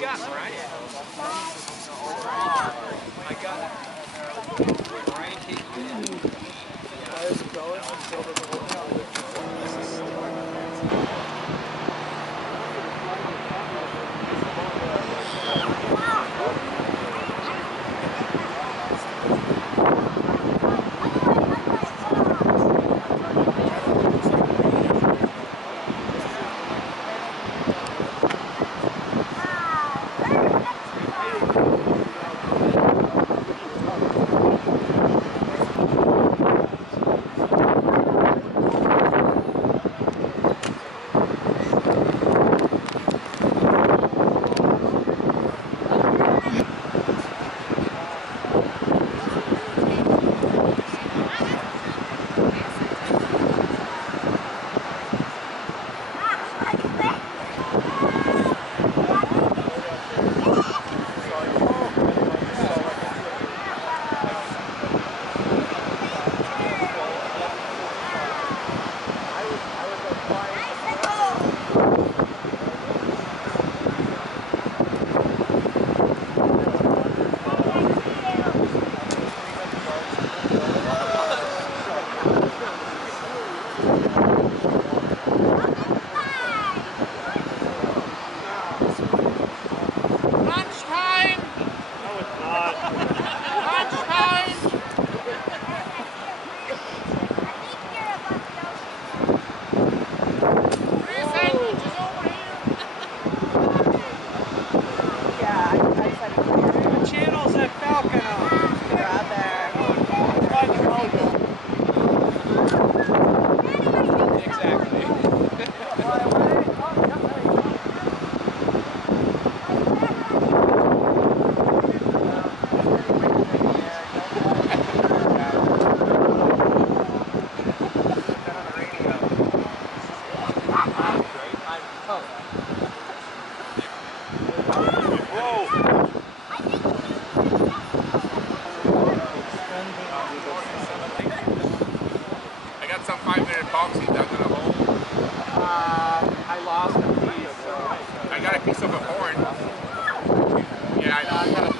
got Radian. I got channels that Falcon on. They're out there. Exactly. I got some 5-minute boxing that's gonna hold. I lost a piece, so I got a piece of a horn. Yeah, I know.